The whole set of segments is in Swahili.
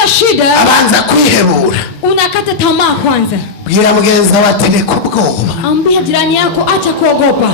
katika shida abanza kwihebura. Unakata tamaa kwanza. Bwira mugenzi wawe ati reka ubwoba. Ambia jirani yako acha kuogopa.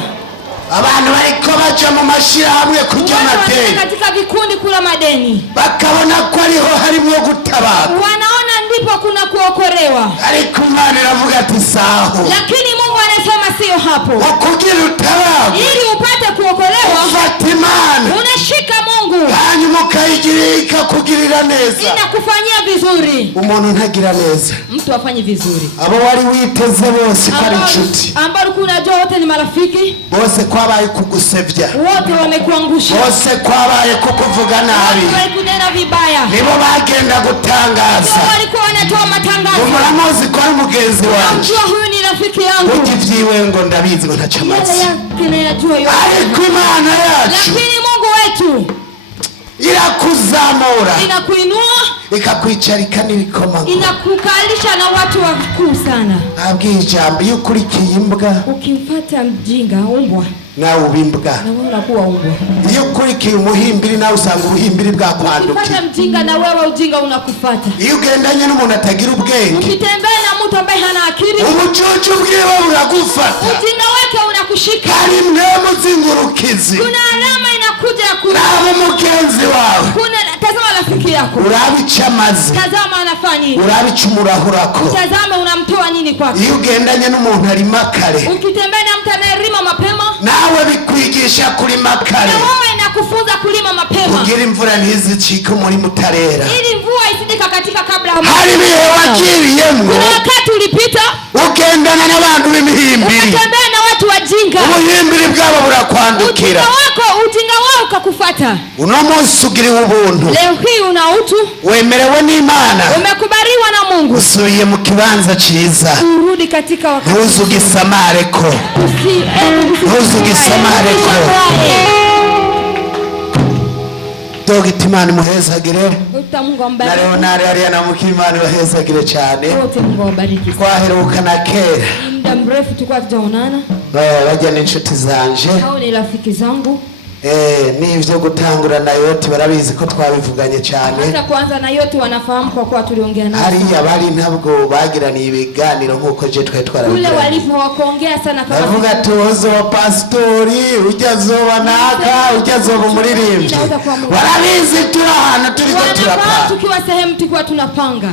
Abantu bariko baja mu mashirahamwe kurya amadeni. Katika vikundi kula madeni. Bakabona ko ariho harimo gutabara. Wanaona ndipo kuna kuokolewa. Ariko Imana iravuga ati saho. Lakini Mungu anasema sio hapo. Ukugira utabara. Ili upate kuokolewa. Fatimana. Unashika Mungu. Hanyuma ukayigirika kugirira neza. Inakufanyia vizuri. Umuntu ntagira neza. Mtu afanye vizuri. Abo wari witeze bose ko ari inshuti. Ambao kunajua wote ni marafiki. Bose kwabaye kugusevya. Wote wamekuangusha. Bose kwabaye kukuvuga nabi. Wote kunena vibaya. Nibo bagenda gutangaza. Walikuwa wanatoa matangazo. Umuramuzi kwa mugenzi wanje. Unajua huyu ni rafiki yangu. Ukivyiwe ngo ndabizi ngo ntacamazi. Ariko Imana yacu. Lakini Mungu wetu irakuzamura. Inakuinua. Ikakwicarika n'ibikoma. Inakukalisha na watu wakuu sana. Abwiye ijambo iyo ukurikiye imbwa. Ukimfuata mjinga umbwa. Nawe ubimbwa. Na wewe unakuwa umbwa. Iyo ukurikiye umuhimbiri nawe usanga ubuhimbiri bwakwandukiye. Ukimfuata mjinga na wewe ujinga unakufuata. Iyo ugendanye n'umuntu atagira ubwenge. Ukitembea na mtu ambaye hana akili. Umucucu bwiwe buragufata. Ujinga wake unakushika. Hari mwemu zingurukizi. Kuna alama inakuja ya Nawe mugenzi wawe. Tazama rafiki yako. Urabichamazi. Tazama anafanya nini. Urabicumurahurako. Tazama unamtoa nini kwako. Iyo ugendanye n'umuntu ari makare. Ukitembea na mtu anayerima mapema. Nawe bikwigisha kulima kare. Na wewe inakufunza kulima mapema. Kugira imvura ntizicike muri mutarera. Ili mvua isije katika kabla. Hari bihe wakiriyemwo. Kuna wakati ulipita. Ugendana n'abantu b'imihimbiri. Ukitembea na watu wajinga. Ubuhimbiri bwabo burakwandukira. Ujinga wao ukakufuata. Uno munsi ugiriwe ubuntu. Leo hii una utu. Wemerewe n'Imana. Umekubaliwa na Mungu. Usubiye mu kibanza ciza. Urudi katika wakati. Ntuzugisamareko. Ntuzugisamareko. Dogita Imana muhezagire. Na Leonard ariya na Mukimana bahezagire cyane. Wote Mungu awabariki. Twaherukana kera. Muda mrefu tulikuwa tujaonana. Bajya n'inshuti zanje. Hao ni rafiki zangu. N'ivyo gutangura na yote barabizi ko twabivuganye cyane. Hata kwanza na yote wanafahamu kwa kuwa tuliongea nao. Hariya bari ntabwo bagiraniye ibiganiro nkuko je twari twarabivuga. Kule walipo wakuongea sana kama. Bavuga tuzo wa pastori, ujazoba naka, ujazoba umuririmbyi. Warabizi turahana turiko turapanga. Tukiwa sehemu tukiwa tunapanga.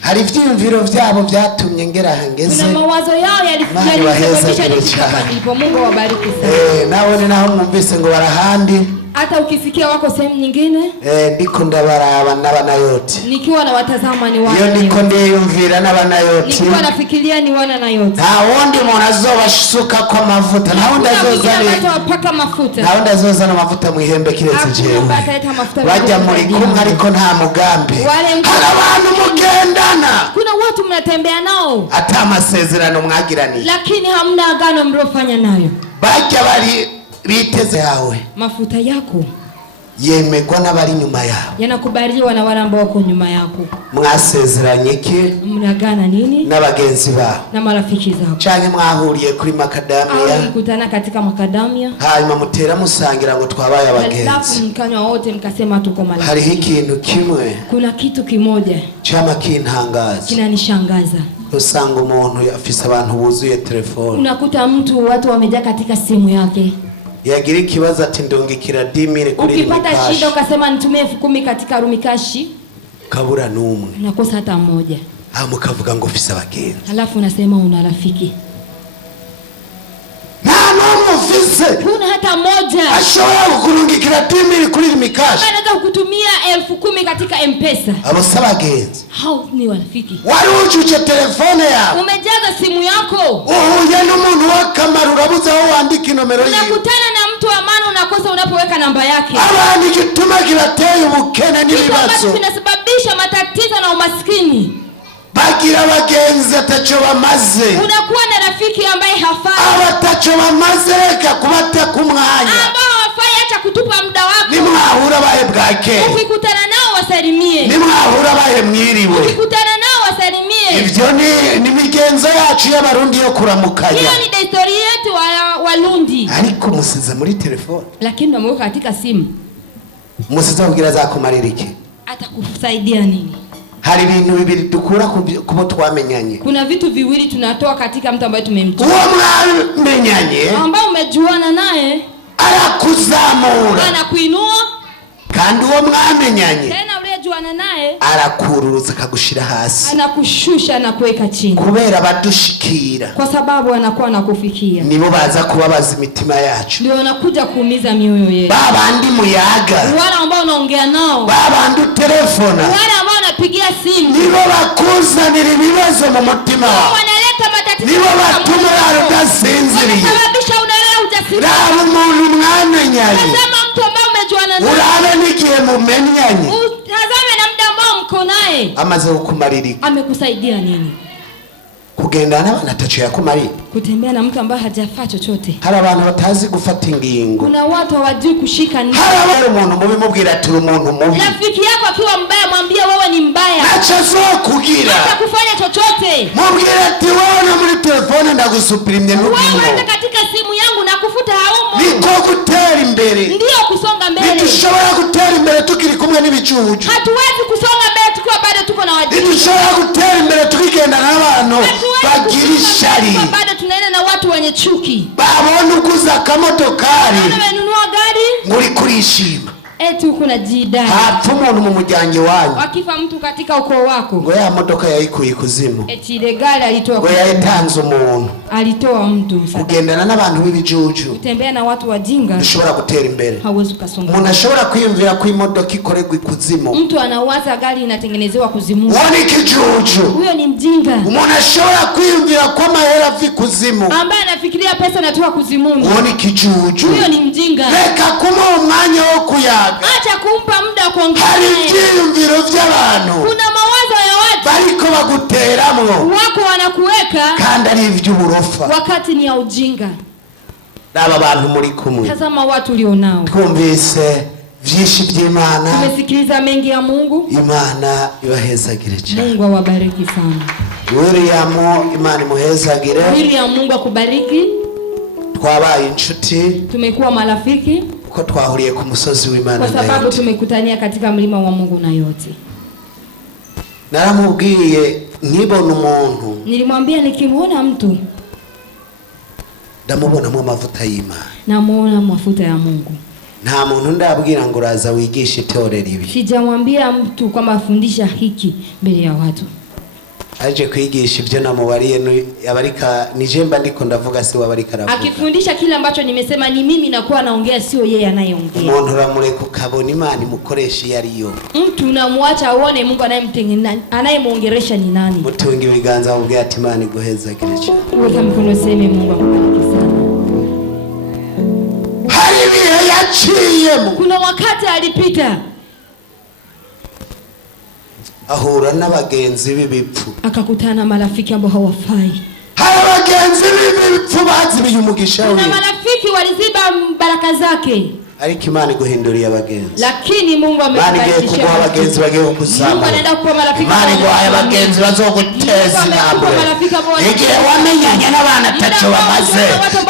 Hari ivyiyumviro vyabo byatumye ngera hangeze. Kuna mawazo yao yalifikisha nilipo. Mungu awabariki sana. Nawe ni naho mwumvise ngo barahandi. Hata ukisikia wako sehemu nyingine. Ndiko ndabaraba n'abanayote. Nikiwa na watazama ni wana. Iyo ndiko ndiyumvira n'abanayote. Nikiwa nafikiria ni wana na yote. Nta wundi umuntu azobashuka kwa mavuta. Nta wundi azozana mafuta. Nta wundi azozana amavuta mu ihembe kiretse jewe. Bajya muri kumwe ariko nta mugambi. Hari abantu mugendana. Kuna watu mnatembea nao. Ata amasezerano mwagiraniye. Lakini hamna agano mlofanya nayo. Bajya bari biteze yawe. Mafuta yako yemegwa n'abari nyuma yawe. Yanakubaliwa na wale ambao wako nyuma yako. Mwasezeranye ki? Mnagana nini? N'abagenzi bawe. Na marafiki zako. Canke mwahuriye kuri Makadamia. Au mkutana katika Makadamia. Hanyuma mutera musangira ngo twabaye abagenzi. Alafu mkanywa wote mkasema tuko marafiki. Hari ikintu kimwe. Kuna kitu kimoja. Chama kintangaza. Kinanishangaza. Usanga umuntu afise abantu buzuye telefone. Unakuta mtu watu wamejaa katika simu yake. Yagira ikibazo ati ndongikira 10,000 kuri Rumikashi. Ukipata shida ukasema nitumie 10,000 katika Rumikashi. Kabura n'umwe. Unakosa hata mmoja. Mukavuga ngo ufise abagenzi. Alafu unasema una rafiki. Kuna hata moja. Ashobora kukurungikira 10,000 kuri Rumikashi. Anaweza kukutumia 10,000 katika M-Pesa. Abo sabagenzi. Hao ni rafiki. Wari ucuce telefone yawe. Umejaza simu yako. Uhuye n'umuntu w'akamaro urabuza aho wandika inomero yiwe. Unakutana na mtu wa maana unakosa unapoweka namba yake. Abantu igituma kibateye ubukene n'ibibazo. Kinasababisha matatizo na umaskini. Bagira abagenzi ataco bamaze. Unakuwa na rafiki ambaye hafai. Abataco bamaze reka kubata kumwanya. Ambao hafai acha kutupa muda wako. Nimwahura bahe bwake. Ukikutana nao wasalimie. Nimwahura bahe mwiriwe. Ukikutana nao wasalimie. Ivyo ni migenzo yacu y'abarundi yo kuramukanya. Hiyo ni desturi yetu Warundi. Ariko musize muri telefone. Lakini wameweka katika simu. Musize kugira za kumaririke. atakusaidia nini? Hari ibintu bibiri dukura kubo twamenyanye. Kuna vitu viwili tunatoa katika mtu ambaye tumemjua. Uwo mwamenyanye ambao umejuana naye arakuzamura, anakuinua. Kandi uwo mwamenyanye tena uliyejuana naye arakururuza akagushira hasi, anakushusha na kuweka chini. Kubera badushikira, kwa sababu anakuwa anakufikia. Nibo baza kubabaza imitima yacu, ndio wanakuja kuumiza mioyo yetu. Babandi muyaga, wale ambao unaongea nao, babandi telefona, wale ambao unapigia simu, nibo bakuzanira ibibazo mu mutima wawe, wanaleta matatizo, nibo batuma udasinziriye, wanasababisha unalala hujasinziriye. Raba umuntu mwamenyanye, tazama mtu ambaye umejuana naye, urabe n'igihe mumenyanye, tazame na muda ambao mko naye, amaze kukumaririka, amekusaidia nini? Kugendana n'abantu atacho yakumarira, kutembea na mtu ambaye hajafaa chochote. Hari abantu batazi gufata ingingo, kuna watu hawajui kushika nini. Hari umuntu mubi mubwira ati umuntu mubi, rafiki yako akiwa mbaya mwambie wewe ni mbaya, acha zo kugira atakufanya chochote. mubwira ati wewe muri telefone ndagusupirimye n'ubwo wewe katika simu yangu nakufuta haumo. niko gutera imbere, ndio kusonga mbele. Nitushobora gutera imbere tukiri kumwe n'ibicucu, hatuwezi kusonga mbele tukiwa bado tuko na wajinga. Nitushobora gutera imbere tukigendana n'abantu bagira ishari, bado tunaenda na watu wenye chuki. babona uguza kamotokari, amenunua gari muri kurishima, eti uko na jidai. hapfa umuntu mu muryango wanyu, wakifa mtu katika ukoo wako, ngo ya modoka yayikuye kuzimu, eti ile gari alitoa, ngo yayitanze umuntu, alitoa mtu. kugendana n'abantu b'ibijuju, kutembea na watu wajinga, dushobora gutera imbere. hauwezi kusonga. Umuntu ashobora kwiyumvira ko imodoka ikorerwa ikuzimu, mtu anawaza gari inatengenezewa kuzimu, uwo ni kijuju. huyo ni mjinga. Umuntu ashobora kwiyumvira ko amahera ava ikuzimu, ambaye anafikiria pesa inatoka kuzimuni, uwo ni kijuju. huyo ni mjinga. Reka kumuha umwanya wo kuyaga, acha kumpa muda wa kuongea. hari ibyiyumviro by'abantu, kuna mawazo ya watu bariko baguteramwo, wako wanakuweka, kandi ari iby'uburofa, wakati ni ya ujinga. n'aba bantu muri kumwe, tazama watu ulionao. twumvise vyinshi by'Imana, tumesikiliza mengi ya Mungu. Imana ibahezagire cyane. Mungu awabariki sana. William, Imana imuhezagire. William, Mungu akubariki. Twabaye inshuti, tumekuwa marafiki ko twahuriye ku musozi w'Imana, kwa sababu tumekutania katika mlima wa Mungu na yote. Naramubwiye nkibona umuntu, nilimwambia nikimwona mtu ndamubona mu mavuta y'Imana, namuona mafuta ya Mungu. nta muntu ndabwira ngo uraza wigisha itorero ibi, sijamwambia mtu kwamba afundisha hiki mbele ya watu. aje kwigisha ibyo namubariye abarika nijemba ndiko ndavuga si wabarika aravuga. Akifundisha kile ambacho nimesema ni mimi nakuwa naongea, sio yeye anayeongea. Umuntu uramureka ukabona Imana imukoresha yariyo, mtu unamwacha aone Mungu anayemuongeresha ni nani. mutunga ibiganza mubwira ati Imana iguhezagire cyane. Weka mkono sema Mungu akubariki sana. Hari ibihe yaciyemo, kuna wakati alipita ahura n'abagenzi b'ibipfu, akakutana marafiki ambao hawafai. hari abagenzi b'ibipfu bazibiye umugisha we, kuna marafiki waliziba baraka zake, ariko Imana iguhinduriye abagenzi, lakini Mungu amekubadilisha. Imana abagenzi bagiye kukuzamura, Mungu anaenda kuwa marafiki, Imana iguhaye abagenzi bazoguteza intambwe. Igihe wamenyanye n'abana ataco bamaze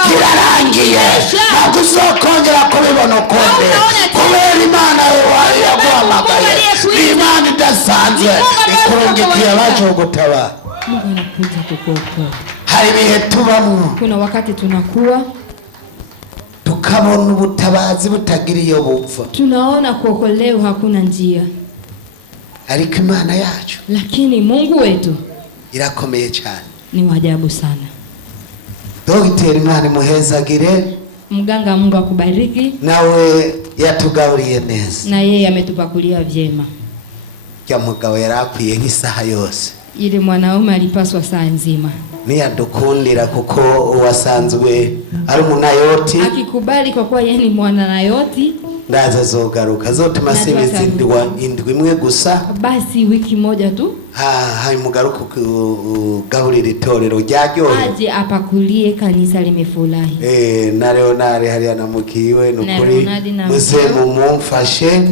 kirarangiye, ntabwo uzokongera kubibona ukundi, kubera Imana yaguhamagaye ni Imana idasanzwe, ikurungikiye abaje gutabara. Mungu anakuja kukuokoa. Hari ibihe tubamwo, kuna wakati tunakuwa tukabona ubutabazi butagira iyo bupfa, tunaona kuokolewa hakuna njia, ariko Imana yacu, lakini Mungu wetu irakomeye cyane, ni wajabu sana. Dogiteri Imana imuhezagire. Mganga, Mungu akubariki. Nawe yatugaburiye neza, na yeye ametupakulia vyema. Kya mugabo yarakwiye nk'isaha yose, ile mwanaume alipaswa saa nzima. Niyadukundira kuko uwasanzwe ari umunayoti, akikubali kwa kuwa yeye ni mwananayoti, ndaza zogaruka zotuma sibizindwa indwi imwe gusa, basi wiki moja tu hai mugaruka kugaburira itorero ryaryohe, aje apakulie kanisa limefurahi. Na Leonard hariya namukiwe nukuri muze mumumfashe,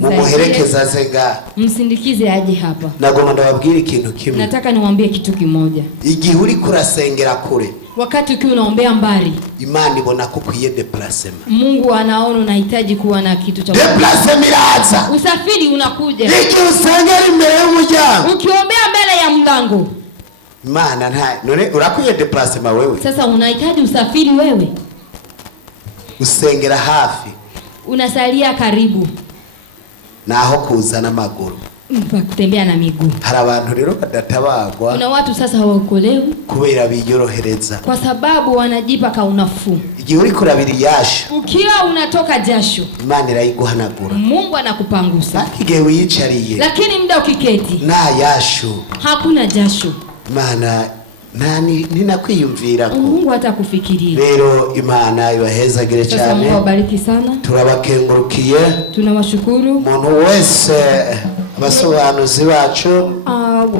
mumuherekeza zega, msindikize aje hapa. Nagomba ndababwira ikintu kimwe, nataka niwaambie kitu kimoja. Igihe uri kurasengera kure, Wakati ukiwa unaombea mbali, Imana ibona ko ukwiye déplacement. Mungu anaona unahitaji kuwa na kitu cha déplacement iraza. Usafiri unakuja. Iki usengera imbere y'umuryango. Ukiombea mbele ya mlango. Imana nta none urakwiye déplacement wewe. Sasa unahitaji usafiri wewe. Usengera hafi. Unasalia karibu. Naho kuzana maguru. Kutembea na miguu. Hari abantu rero badatabagwa. Kuna watu sasa hawaokolewi kubera biyorohereza. Kwa sababu wanajipa kaunafuu. Igihe uri kurabiri yasho. Ukiwa unatoka jasho, Imana irayiguhanagura. Mungu anakupangusa. Igihe wiyicariye. Lakini muda ukiketi, na yasho. Hakuna jasho. Imana nani ninakwiyumvira ko Mungu atakufikiria. Rero Imana ibahezagire cyane. Sasa Mungu awabariki sana. Turabakengurukiye. Tunawashukuru. Umuntu wese abasobanuzi bacu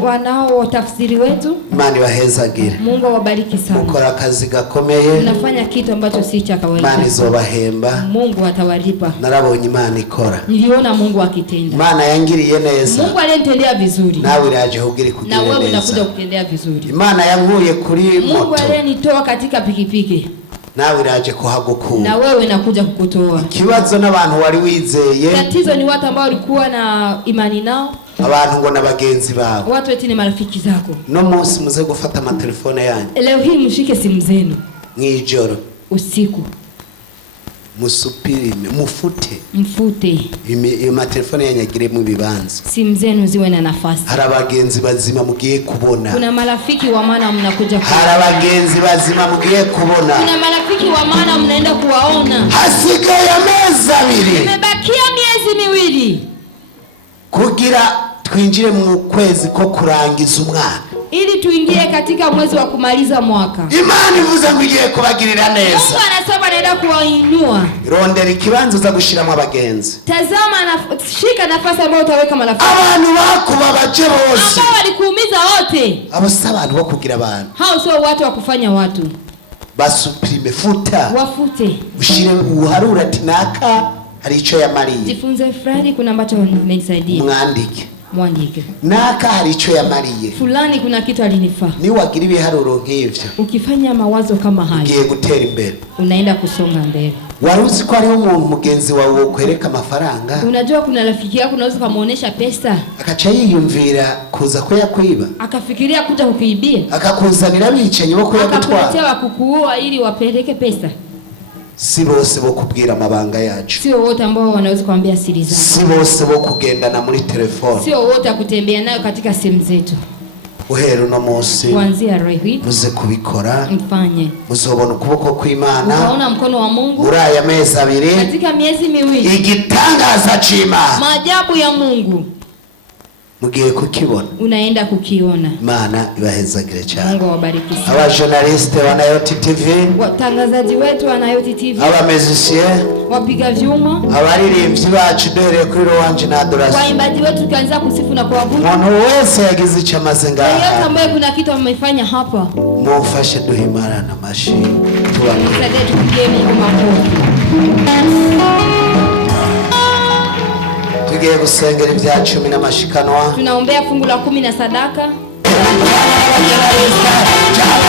wanao tafsiri wetu. Imana ibahezagire. Mungu awabariki sana. Mukora akazi gakomeye. Unafanya kitu ambacho si cha kawaida. Imana izobahemba. Mungu atawalipa. Narabonye Imana ikora. Niliona Mungu akitenda. Imana yangiriye neza. Mungu alenitendea vizuri. Nawe iraje hubiri kugira neza. Na wewe unakuja kutendea vizuri. Imana yankuye kuri moto. Mungu alenitoa katika pikipiki. Nawe iraje kuhagukura. Na wewe nakuja kukutoa. Kibazo n'abantu wari wizeye. Tatizo ni watu ambao walikuwa na imani nao. Abantu ngo nabagenzi babo. Watu eti ni marafiki zako. No munsi muze gufata amatelefone yanyu. Leo hii mshike simu zenu. Mwijoro. Usiku. Musupirime, mfute. Amatelefone yanyu agiremo ibibanza. Simu zenu ziwe na nafasi. Hari abagenzi bazima mugiye kubona. Kuna marafiki wa maana mnakuja kuona. Hari abagenzi bazima mugiye kubona. Kuna marafiki wa maana mnaenda kuwaona. Hasigaye amezi 2. Imebakia miezi 2. Kugira twinjire mu kwezi ko kurangiza umwaka. Ili tuingie katika mwezi wa kumaliza mwaka. Imana ivuze ngo igiye kubagirira neza. Mungu anasema anaenda kuwainua. Rondera ikibanza uza gushiramo abagenzi. Tazama shika nafasi ambayo utaweka marafiki. Abantu bakubabaje bose. Ambao walikuumiza wote. Abo si abantu bo kugira abantu. Hao sio watu wa kufanya watu. Basuprime, futa. Wafute. Ushire uharura tinaka hari ico yamariye. Jifunze Friday kuna ambacho nimenisaidia. Mwandike. Naka hari ico yamariye. Fulani kuna kitu alinifaa. Ni wagira ibiharuro nk'ivyo. Ukifanya mawazo kama hayo, ugiye gutera imbere. Unaenda kusonga mbele. Waruzi ko ari umuntu mugenzi wawe ukwereka amafaranga. Unajua kuna rafiki yako unaweza kumuonesha pesa. Akaca yiyumvira kuza ko yakwiba. Akafikiria kuja kukuibia. Akakuzanira bicenye bo ko yakutwara. Akakuletea kukuua ili wapeleke pesa. Si bose bo kubwira amabanga yacu. Sio wote ambao wanaweza kuambia siri zao. Si bose bo kugendana muri telefone. Sio wote kutembea nayo katika simu zetu. Uhero no munsi. Kuanzia leo hii muze kubikora. Mfanye. Muzobona ukuboko kw'Imana. Unaona mkono wa Mungu. Muri aya mezi 2. Katika miezi 2. Igitangaza c'Imana. Maajabu ya Mungu. Mugiye kukibona. Unaenda kukiona. Imana ibahezagire cyane. Mungu awabariki sana. Aba journaliste wa Nayoti TV. Watangazaji wetu wa Nayoti TV. Aba musicien. Wapiga vyuma. Abaririmbyi bacu duhereye kuri Rowanji na Adoration. Waimbaji wetu tukaanza kusifu na kuabudu. Umuntu wese yagize icyo amaze ngaha. Yeyote ambaye kuna kitu amefanya hapa. Mufashe duhimara na mashi. Tuwasaidie tupigie Mungu makofi. Tugiye gusengera ibya 10 n'amashikanwa. Tunaombea fungu la 10 na sadaka. Jana